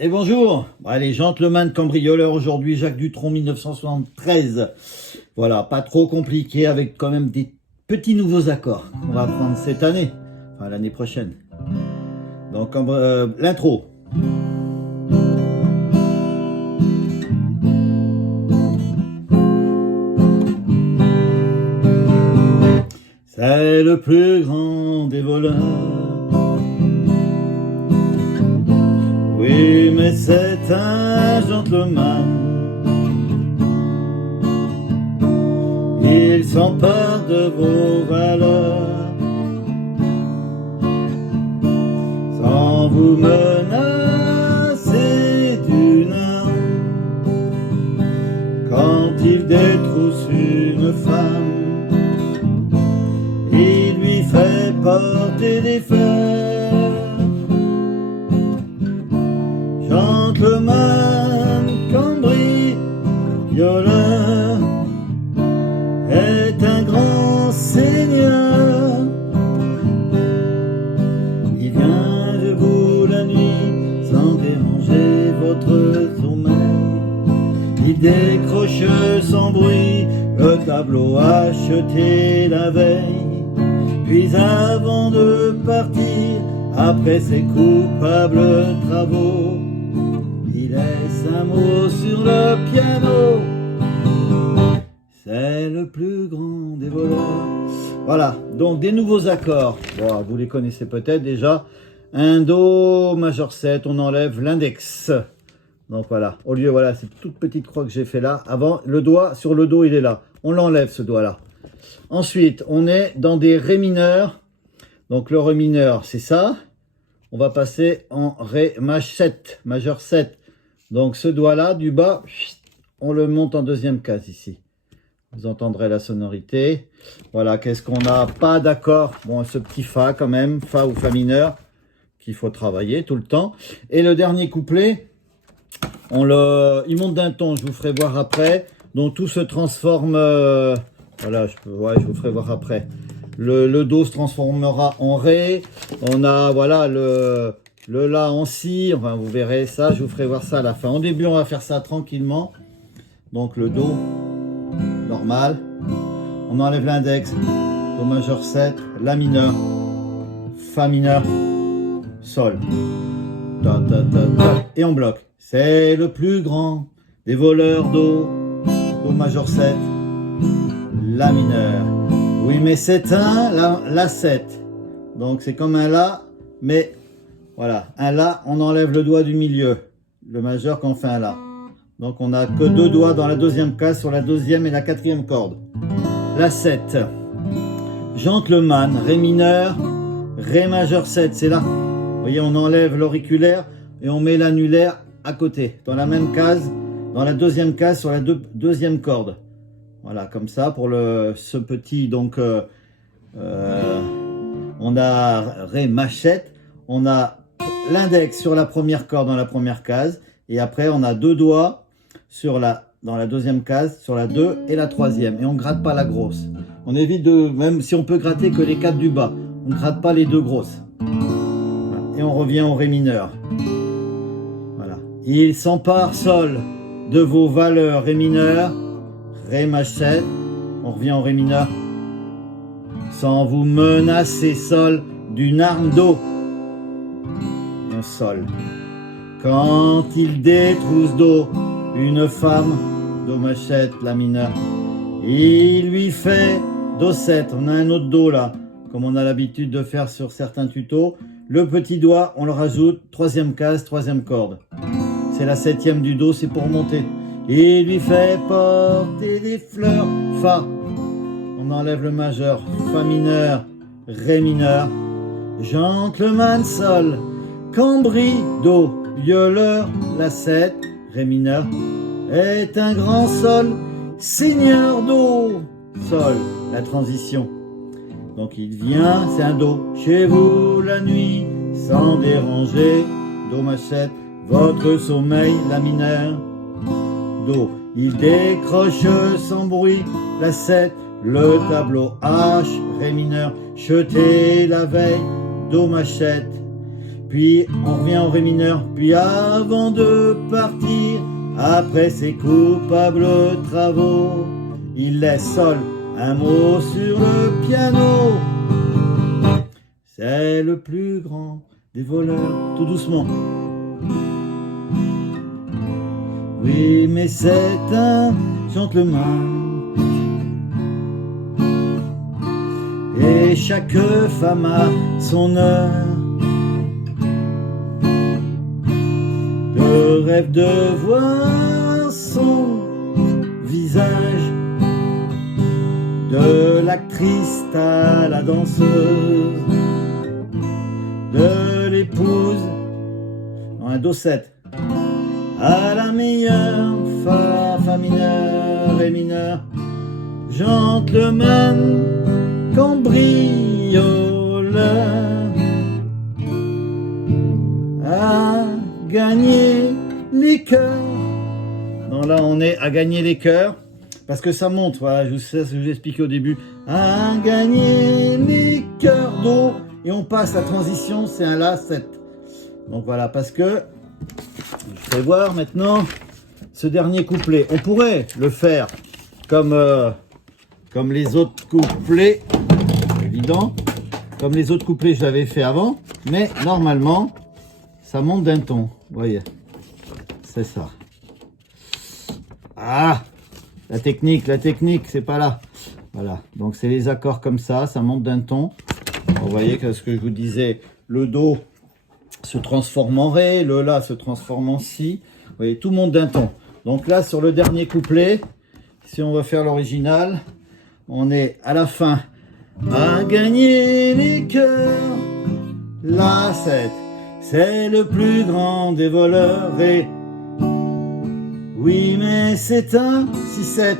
Et bonjour, allez, gentleman cambrioleur aujourd'hui, Jacques Dutronc 1973. Voilà, pas trop compliqué avec quand même des petits nouveaux accords qu'on va apprendre cette année, enfin l'année prochaine. Donc l'intro. C'est le plus grand des voleurs. Oui, mais c'est un gentleman. Il s'empare de vos valeurs sans vous menacer d'une arme. Quand il détrousse une femme, il lui fait porter des fleurs. Gentleman cambrioleur est un grand seigneur. Il vient de vous la nuit sans déranger votre sommeil. Il décroche sans bruit le tableau acheté la veille. Puis avant de partir, après ses coupables travaux, il laisse un mot sur le piano. C'est le plus grand des voleurs. Voilà, donc des nouveaux accords. Bon, vous les connaissez peut-être déjà. Un Do majeur 7, on enlève l'index. Donc voilà, au lieu, voilà, cette toute petite croix que j'ai fait là. Avant, le doigt sur le Do, il est là. On l'enlève ce doigt-là. Ensuite, on est dans des Ré mineurs. Donc le Ré mineur, c'est ça. On va passer en Ré majeur 7. Donc ce doigt-là, du bas, on le monte en deuxième case ici. Vous entendrez la sonorité. Voilà, qu'est-ce qu'on a? Pas d'accord. Bon, ce petit Fa quand même, Fa ou Fa mineur, qu'il faut travailler tout le temps. Et le dernier couplet, il monte d'un ton, je vous ferai voir après. Donc tout se transforme... voilà, je vous ferai voir après. Le Do se transformera en Ré. On a, voilà, le La en Si. Enfin, vous verrez ça, je vous ferai voir ça à la fin. En début, on va faire ça tranquillement. Donc le Do, normal. On enlève l'index. Do majeur 7, La mineur, Fa mineur, Sol. Ta, ta, ta, ta. Et on bloque. C'est le plus grand des voleurs Do. Do majeur 7, La mineur. Oui, mais c'est un La 7. Donc c'est comme un La, mais voilà, un La, on enlève le doigt du milieu, le majeur quand on fait un La. Donc on n'a que deux doigts dans la deuxième case sur la deuxième et la quatrième corde. La 7. Gentleman, Ré mineur, Ré majeur 7, c'est là. Vous voyez, on enlève l'auriculaire et on met l'annulaire à côté, dans la même case, dans la deuxième case sur la deuxième corde. Voilà, comme ça, pour ce petit, donc, on a Ré machette, on a l'index sur la première corde dans la première case, et après, on a deux doigts dans la deuxième case, sur la 2 et la troisième, et on ne gratte pas la grosse. On évite même si on peut gratter que les 4 du bas, on ne gratte pas les deux grosses. Voilà. Et on revient au Ré mineur. Voilà. Il s'empare Sol de vos valeurs Ré mineur, Ré machette, on revient au Ré mineur, sans vous menacer Sol d'une arme Do, et un Sol. Quand il détrousse Do une femme, Do machette, La mineur, il lui fait Do 7, on a un autre Do là, comme on a l'habitude de faire sur certains tutos. Le petit doigt, on le rajoute, troisième case, troisième corde. C'est la septième du Do, c'est pour monter. Il lui fait porter des fleurs, Fa. On enlève le majeur, Fa mineur, Ré mineur. Gentleman Sol, cambrioleur, La 7, Ré mineur, est un grand Sol, seigneur Do, Sol, la transition. Donc il vient, c'est un Do, chez vous la nuit, sans déranger, Do machette, votre sommeil, La mineur. Do. Il décroche sans bruit la 7, le tableau H, Ré mineur, jeté la veille, Do machette. puis on revient au ré mineur, puis avant de partir, après ses coupables travaux, il laisse sol un mot sur le piano. C'est le plus grand des voleurs, tout doucement. Oui, mais c'est un gentleman. Et chaque femme a son heure. Je rêve de voir son visage, de l'actrice à la danseuse, de l'épouse, un do-7, à la meilleure, fa mineur, ré mineur, gentleman, cambrioleur, à gagner les cœurs. Non, là on est à gagner les cœurs, parce que ça monte, voilà, je vous expliquais au début, à gagner les cœurs d'eau. Et on passe, la transition, c'est un La 7. Donc voilà, parce que, je vais voir maintenant, ce dernier couplet. On pourrait le faire comme les autres couplets, évident. Comme les autres couplets, je l'avais fait avant. Mais normalement, ça monte d'un ton. Vous voyez, c'est ça. Ah, la technique, c'est pas là. Voilà, donc c'est les accords comme ça monte d'un ton. Vous voyez que ce que je vous disais, le Do se transforme en Ré, le La se transforme en Si. Vous voyez, tout monte d'un ton. Donc là, sur le dernier couplet, si on va faire l'original, on est à la fin. À gagner les cœurs, La 7, c'est le plus grand des voleurs. Ré, oui, mais c'est un Si7,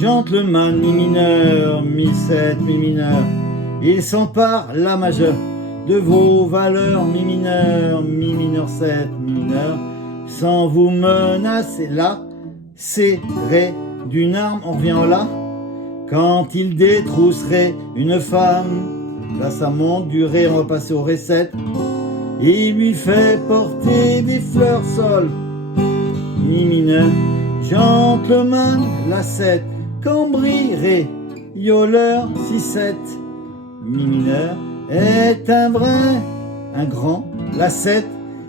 gentleman, Mi mineur, Mi 7, Mi mineur. Il s'empare La majeur de vos valeurs, Mi mineur 7, Mi mineur, sans vous menacer. Là, c'est Ré d'une arme, on revient au La. Quand il détrousserait une femme, là ça monte du Ré, on va passer au Ré 7. Il lui fait porter des fleurs, Sol, Mi mineur, gentleman, La 7, cambri, Ré, violeur, Si 7. Mi mineur est un brin, un grand, La 7,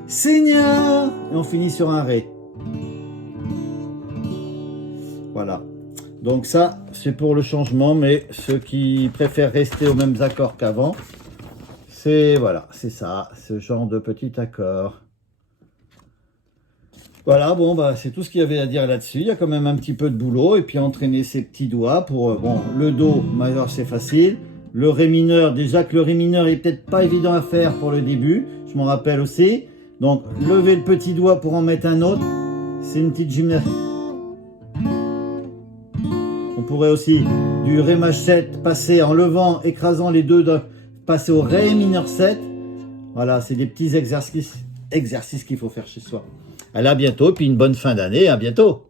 Seigneur, et on finit sur un Ré. Voilà. Donc ça, c'est pour le changement, mais ceux qui préfèrent rester aux mêmes accords qu'avant, c'est voilà, c'est ça, ce genre de petit accord. Voilà, bon, bah, c'est tout ce qu'il y avait à dire là-dessus. Il y a quand même un petit peu de boulot, et puis entraîner ses petits doigts pour, bon, le Do majeur, c'est facile. Le Ré mineur, déjà que le Ré mineur est peut-être pas évident à faire pour le début, je m'en rappelle aussi. Donc, lever le petit doigt pour en mettre un autre, c'est une petite gymnastique. On pourrait aussi du Ré maj 7 passer en levant, écrasant les deux, passer au Ré mineur 7. Voilà, c'est des petits exercices qu'il faut faire chez soi. Allez, à bientôt, puis une bonne fin d'année, à bientôt.